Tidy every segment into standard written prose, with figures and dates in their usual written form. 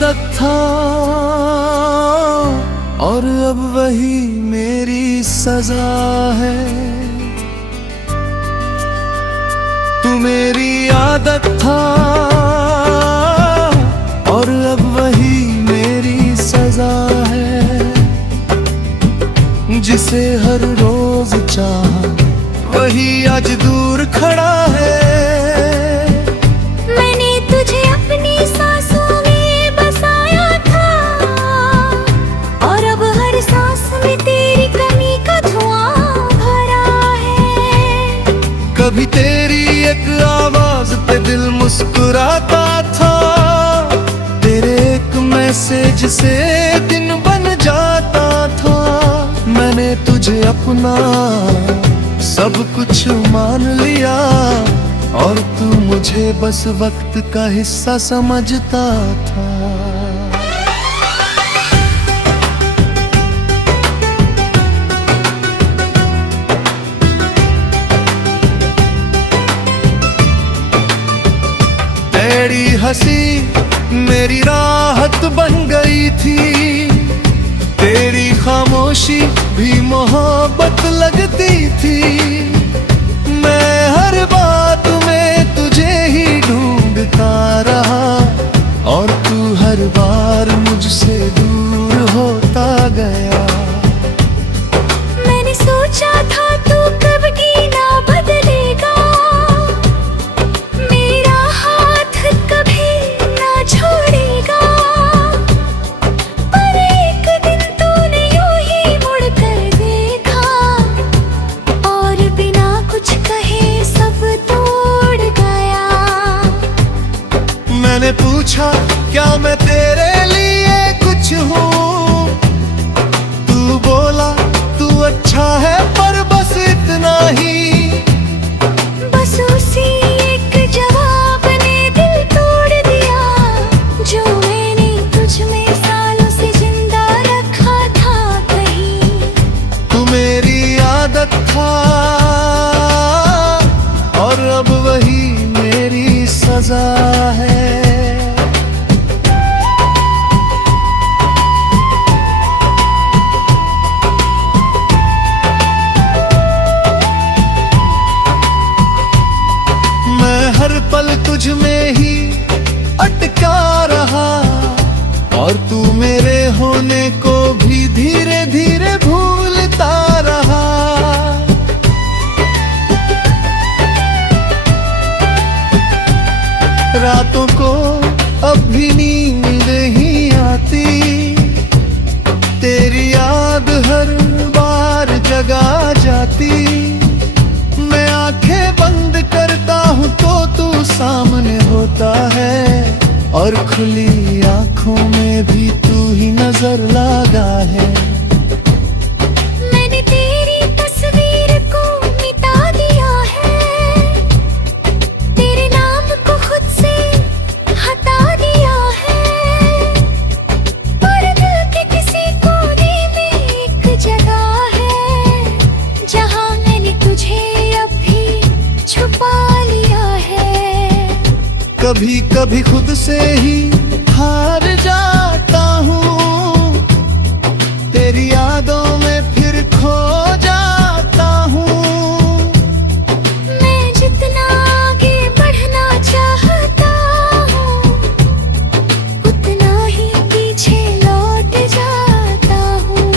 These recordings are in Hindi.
आदत था और अब वही मेरी सजा है। तू मेरी आदत था और अब वही मेरी सजा है। जिसे हर रोज चाहा वही आज दूर खड़ा है। मैंने तुझे अपनी सांसों में बसाया था और अब हर सांस में तेरी कमी का धुआं भरा है। कभी तेरी एक आवाज पे दिल मुस्कुराता था, तेरे एक मैसेज से दिन बन जाता था। मैंने तुझे अपना सब कुछ मान लिया और तू मुझे बस वक्त का हिस्सा समझता था। तेरी हंसी मेरी राहत बन गई थी, तेरी खामोशी भी मोहब्बत लगती थी। मैं हर बात में तुझे ही ढूंढता रहा और तू हर बार मुझसे दूर होता गया। मैंने सोचा था तू कभी ना बदलेगा, मेरा हाथ कभी ना छोड़ेगा। पर एक दिन तूने यूं ही मुड़कर देखा और बिना कुछ कहे सब तोड़ गया। मैंने पूछा क्या मैं तेरे लिए कुछ हूँ, तू बोला तू अच्छा है पर बस इतना ही। बस उसी एक जवाब ने दिल तोड़ दिया, जो मैंने तुझ में सालों से जिंदा रखा था कहीं। तू मेरी आदत था और अब वही मेरी सजा है। मैं हर पल तुझ में ही अटका रहा और तू मेरे होने को भी धीरे धीरे भूलता रहा। रातों को अब भी नींद नहीं आती, तेरी याद हर बार जगा जाती। मैं आंखें बंद करता हूँ तो तू सामने होता है और खुली आंखों में भी तू ही नजर लगा है। मैंने तेरी तस्वीर को मिटा दिया है, तेरे नाम को खुद से हटा दिया है। पर दिल के किसी कोने में एक जगह है जहाँ मैंने तुझे अब भी छुपा लिया है। कभी कभी खुद से ही हार जाता हूँ, तेरी यादों में फिर खो जाता हूँ। मैं जितना आगे बढ़ना चाहता हूँ उतना ही पीछे लौट जाता हूँ।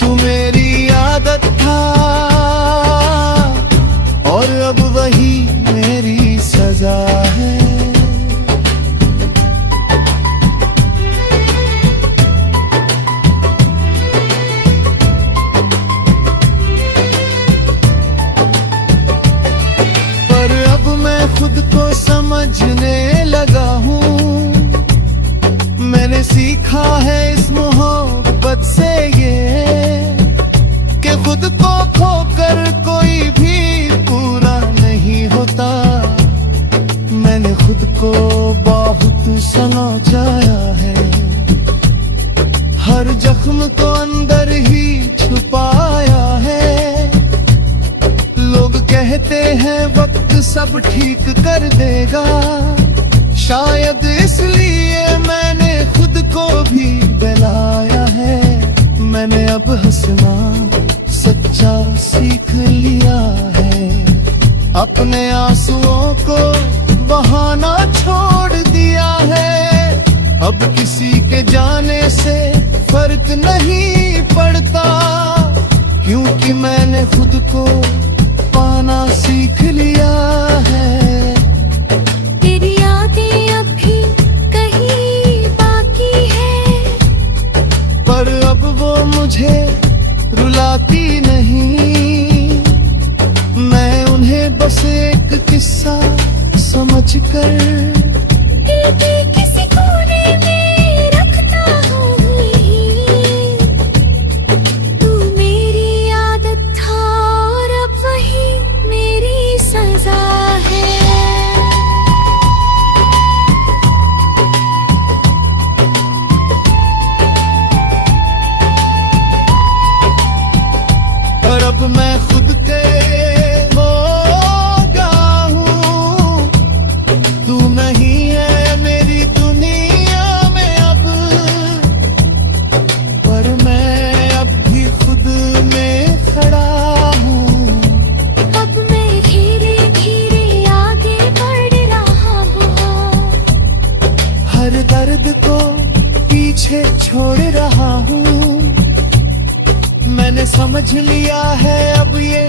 तू मेरी आदत था और अब वही मेरी सजा है। पर अब मैं खुद को समझने लगा हूँ, मैंने सीखा है इस मोहब्बत से ये कि खुद को खोकर कोई भी पूरा नहीं होता। मैंने खुद को बहुत समझाया है, हर जख्म को अंदर ही छुपाया है। लोग कहते हैं वक्त सब ठीक कर देगा, शायद इसलिए मैंने को भी बहलाया है। मैंने अब हंसना सच्चा सीख लिया है। अपने आंसुओं को बहाना छोड़ दिया है। अब किसी के जाने से फर्क नहीं पड़ता, क्योंकि मैंने खुद को पाना सीख लिया है। तेरी यादें अब भी कहीं बाकी है, पर अब वो मुझे रुलाती नहीं। मैं उन्हें बस एक किस्सा समझकर दिल के किसी कोने में रखता हूँ यहीं। तू मेरी आदत था और अब वही मेरी सजा है। और अब मैं खुद के हो गया हूँ। तू नहीं है मेरी दुनिया में अब, पर मैं अब भी खुद में खड़ा हूँ। अब मैं धीरे धीरे आगे बढ़ रहा हूँ। हर दर्द को पीछे छोड़ रहा हूँ। मैंने समझ लिया है अब ये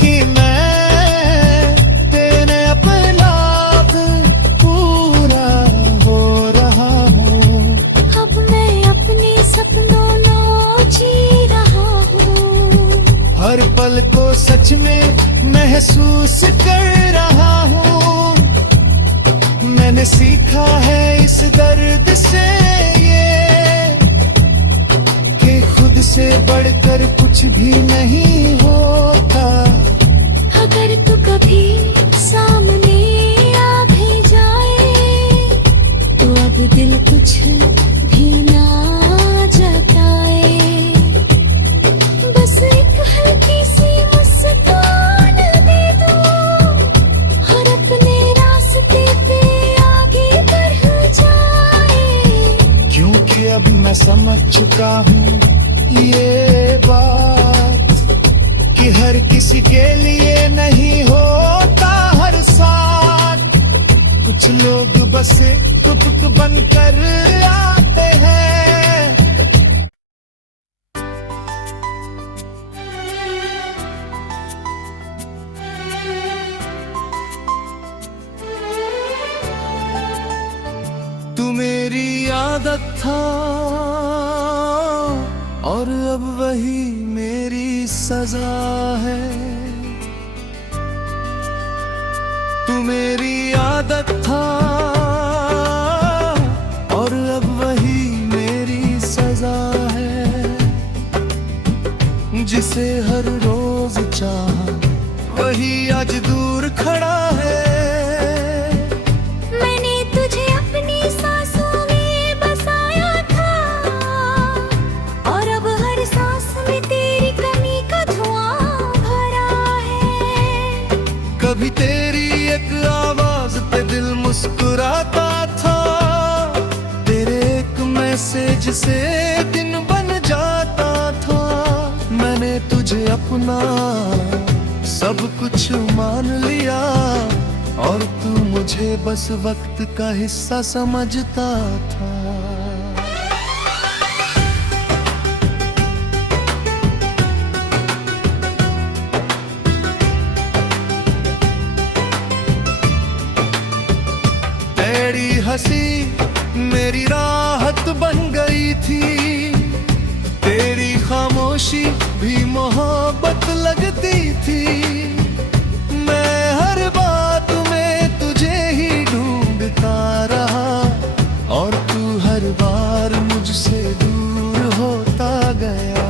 कि मैं तेरे अपना पूरा हो रहा हूँ। अब मैं अपने सपनों को जी रहा हूँ। हर पल को सच में महसूस कर रहा हूँ। मैंने सीखा है इस दर्द से ये, कि खुद से बढ़कर कुछ भी नहीं होता। अगर तू कभी सामने आ भी जाए, तो अब दिल कुछ भी ना जताए। बस एक हल्की सी मुस्कान दे दो और अपने रास्ते पे आगे बढ़ जाए। क्योंकि अब मैं समझ चुका हूँ ये बात, कि हर किसी के लिए नहीं होता हर साथ। कुछ लोग बस तुक बनकर आते हैं। तू मेरी आदत था और अब वही मेरी सजा है। तू मेरी आदत था और अब वही मेरी सजा है। जिसे हर रोज चाहा वही आज दूर खड़ा है। मैंने तुझे अपनी सांसों में बसाया था और अब हर सांस में तेरी कमी का धुआं भरा है। कभी तेरी एक आवाज पे दिल मुस्कुराता था। तेरे एक मैसेज से दिन बन जाता था। मैंने तुझे अपना सब कुछ मान लिया और तू मुझे बस वक्त का हिस्सा समझता था। तेरी हंसी मेरी राहत बन गई थी। तेरी खामोशी भी मोहब्बत लगती थी। मैं हर बात में तुझे ही ढूंढता रहा और तू हर बार मुझसे दूर होता गया।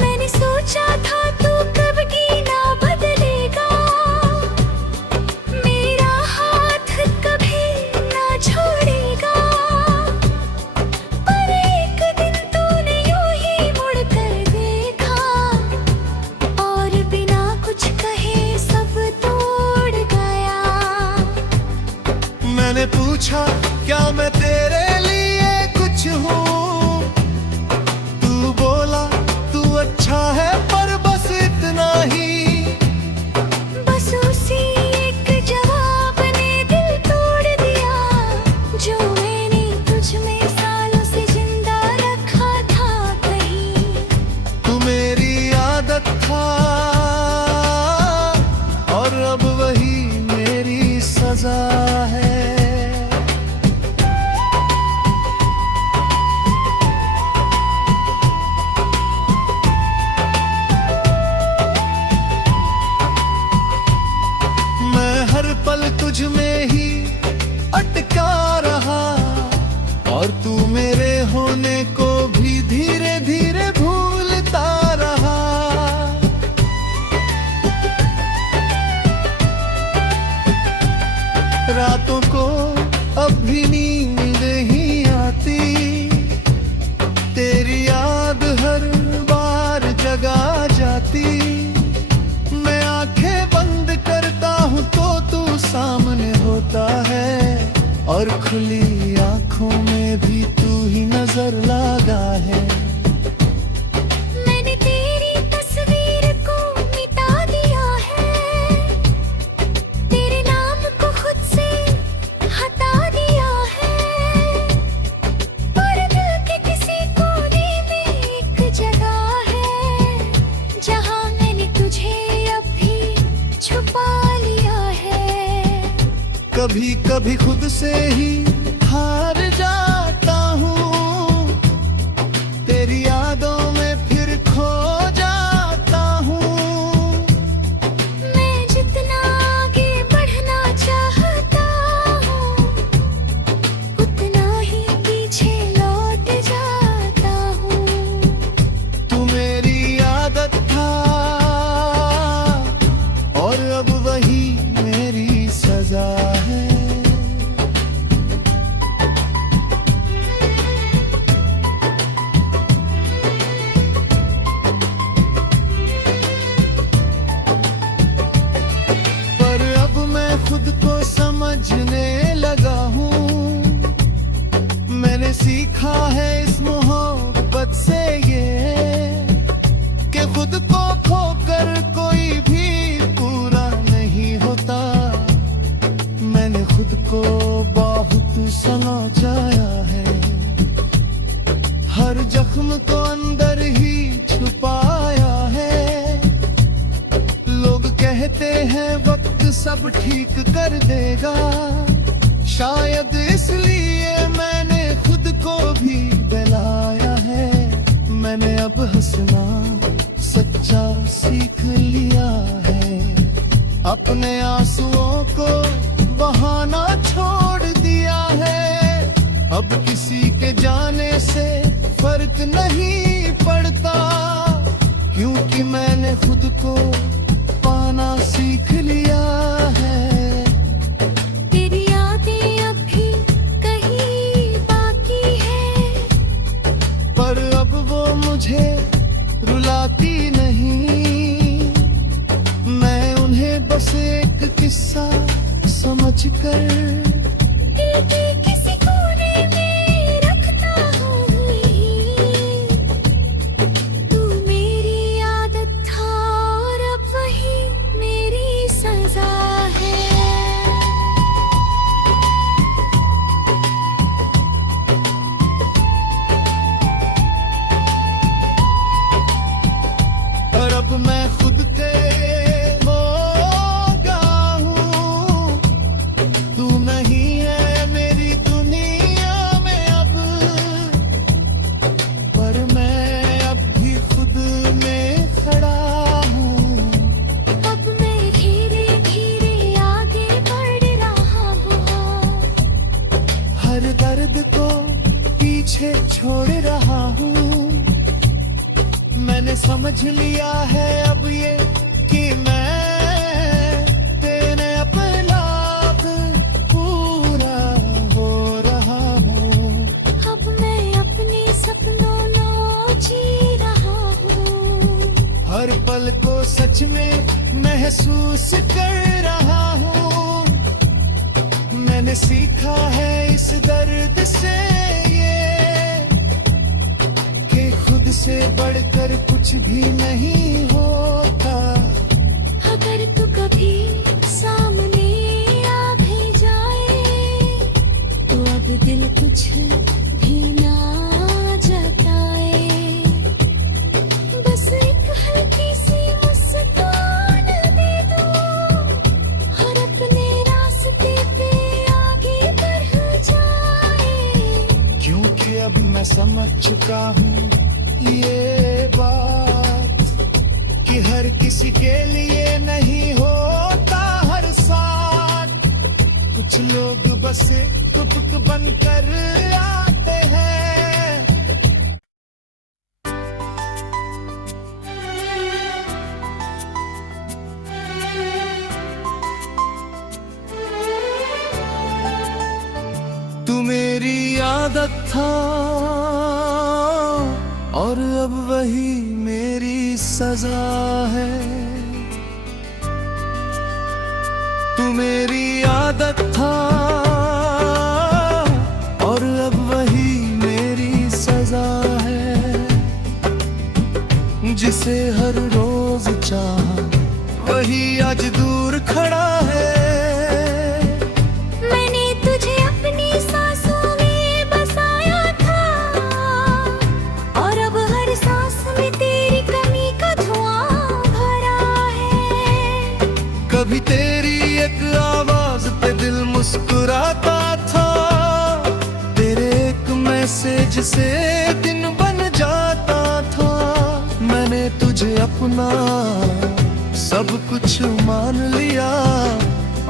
मैंने सोचा था तू कभी ना बदलेगा, मेरा हाथ कभी ना छोड़ेगा। पर एक दिन तूने यूं ही मुड़कर देखा और बिना कुछ कहे सब तोड़ गया। मैंने पूछा क्या मैं तेरे लिए और खुली आंखों में भी तू ही नजर लगा है। मैंने तेरी तस्वीर को मिटा दिया है, तेरे नाम को खुद से हटा दिया है, पर दिल के किसी कोने में एक जगह है जहां मैंने तुझे अब भी छुपा लिया है। कभी कभी खुद से ही हार जाता हूँ, तेरी यादों में फिर खो जाता हूँ। मैं जितना आगे बढ़ना चाहता हूँ, उतना ही पीछे लौट जाता हूँ। तू मेरी आदत था और अब वही मेरी सजा है। पर अब मैं खुद को समझने लगा हूँ, मैंने सीखा है इस मोहब्बत से ये कि खुद को खोकर कोई भी पूरा नहीं होता। मैंने खुद को बहुत समझाया है, हर जख्म को अंदर ही छुपाया है। लोग कहते हैं वक्त सब ठीक कर देगा, शायद इसलिए मैंने खुद को भी बहलाया है। मैंने अब हंसना सच्चा सीख लिया है, अपने आंसुओं को बहाना छोड़ दिया है। अब किसी के जाने से फर्क नहीं पड़ता, क्योंकि मैंने खुद को पाना सीख लिया है। तेरी यादें अब भी कहीं बाकी है, पर अब वो मुझे रुलाती नहीं। मैं उन्हें बस एक किस्सा समझकर दिल के किसी कोने में रखता हूँ यहीं। तू मेरी आदत था और अब वही मेरी सजा है। और अब मैं खुद के हो गया हूँ, तू नहीं है मेरी दुनिया में अब। पर मैं अब भी खुद में खड़ा हूँ, अब मैं धीरे धीरे आगे बढ़ रहा हूँ, हर दर्द को पीछे छोड़ रहा हूँ। मैंने समझ लिया है अब ये कि मैं तेरे अपना पूरा हो रहा हूँ। अब मैं अपने सपनों को जी रहा हूँ, हर पल को सच में महसूस कर रहा हूँ। मैंने सीखा है इस दर्द से ये कि खुद से बढ़कर कुछ भी नहीं होता। अगर तू कभी सामने आ भी जाए, तो अब दिल कुछ भी ना जताए। बस एक हल्की सी मुस्कान दे दो और अपने रास्ते पे आगे बढ़ जाए। क्योंकि अब मैं समझ चुका हूँ ये बात कि हर किसी के लिए नहीं होता हर साथ। कुछ लोग बस तुक बनकर आते हैं। तू मेरी आदत था और अब वही मेरी सजा है। तू मेरी आदत था जिसे हर रोज चाहा वही आज दूर खड़ा है। मैंने तुझे अपनी सांसों में बसाया था और अब हर सांस में तेरी कमी का धुआं भरा है। कभी तेरी एक आवाज पे दिल मुस्कुराता था, तेरे एक मैसेज से दिन बन जाता था। मैंने तुझे अपना सब कुछ मान लिया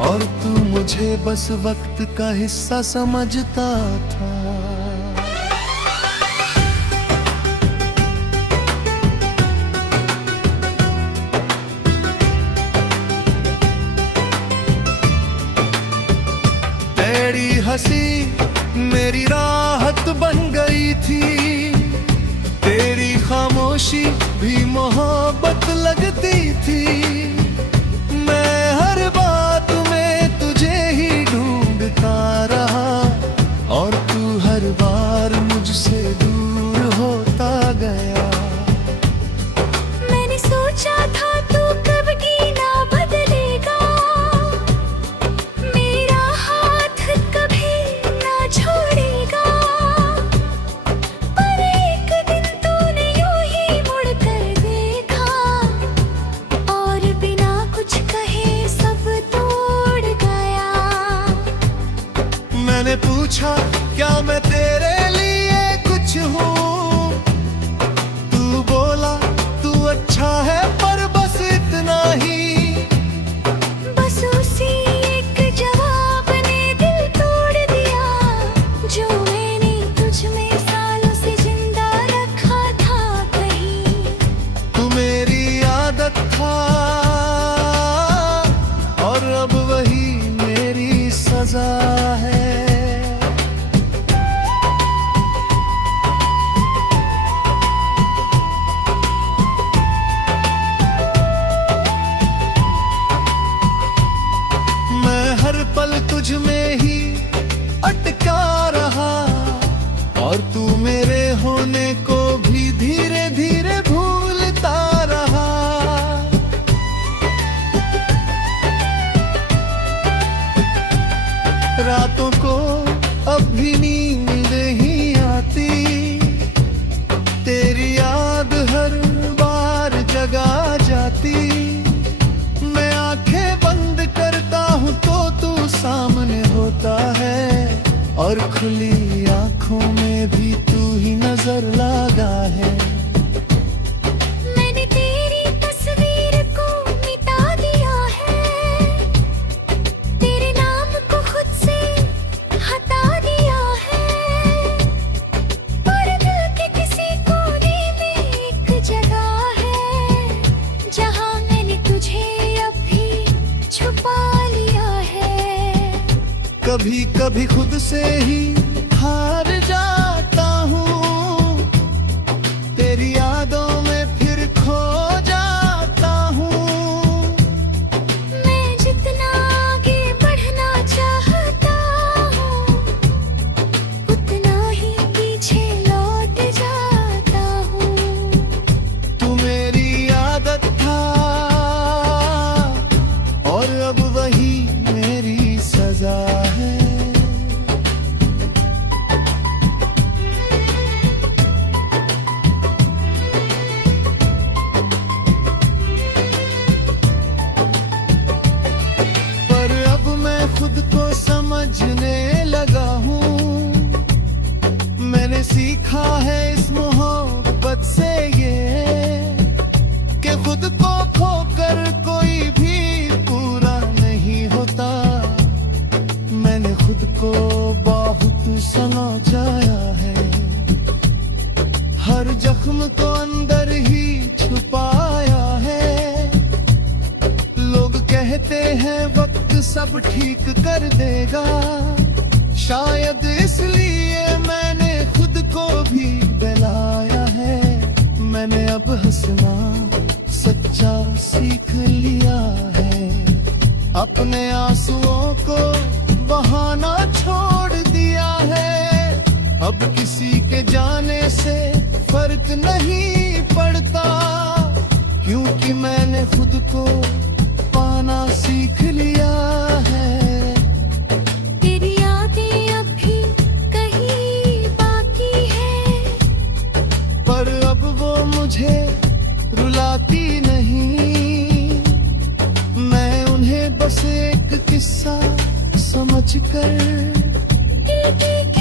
और तू मुझे बस वक्त का हिस्सा समझता था। तेरी हंसी मेरी राहत बन गई थी, तेरी खामोशी भी मोहब्बत लगती थी। मैं हर बात में तुझे ही ढूंढता रहा और तू हर बार मुझसे दूर होता गया। मैंने सोचा था तू कभी ना बदलेगा, मेरा हाथ कभी ना छोड़ेगा। पर एक दिन तूने यूं ही मुड़कर देखा और बिना कुछ कहे सब तोड़ गया। मैंने पूछा क्या मैं तेरे लिए कुछ हूँ, तू बोला तू अच्छा है पर बस इतना ही। बस उसी एक जवाब ने दिल तोड़ दिया, जो मैंने तुझ में सालों से जिंदा रखा था कहीं। तू मेरी आदत था और अब वही मेरी सजा है। मैं हर पल तुझ में ही अटका रहा और तू मेरे होने को भी धीरे धीरे भूलता रहा। रातों को अब भी नींद नहीं आती, तेरी याद हर बार जगा जाती। मैं आंखें बंद करता हूँ तो तू सामने होता है और खुली आंखों में भी तू ही नजर लगा है। मैंने तेरी तस्वीर को मिटा दिया है, तेरे नाम को खुद से हटा दिया है। पर दिल के किसी कोने में एक जगह है जहां मैंने तुझे अब भी छुपा लिया है। कभी कभी खुद से ही हार जाता हूँ, तेरी यादों में फिर खो जाता हूँ। मैं जितना आगे बढ़ना चाहता हूँ उतना ही पीछे लौट जाता हूँ। तू मेरी आदत था और अब वही मेरी सजा है। पर अब मैं खुद को समझने लगा हूँ, मैंने सीखा है इस मोहब्बत से ये कि खुद को खोकर कोई भी पूरा नहीं होता। मैंने खुद को बहुत समझाया है, हर जख्म को अंदर ही छुपाया है। लोग कहते हैं वक्त सब ठीक कर देगा, शायद इसलिए मैंने खुद को भी बहलाया है। मैंने अब हंसना सच्चा सीख लिया है, अपने आंसुओं को बहाना छोड़ दिया है। अब किसी के जाने से फर्क नहीं पड़ता। कि मैंने खुद को पाना सीख लिया है। तेरी यादें अब भी कहीं बाकी है, पर अब वो मुझे रुलाती नहीं। मैं उन्हें बस एक किस्सा समझकर दिल की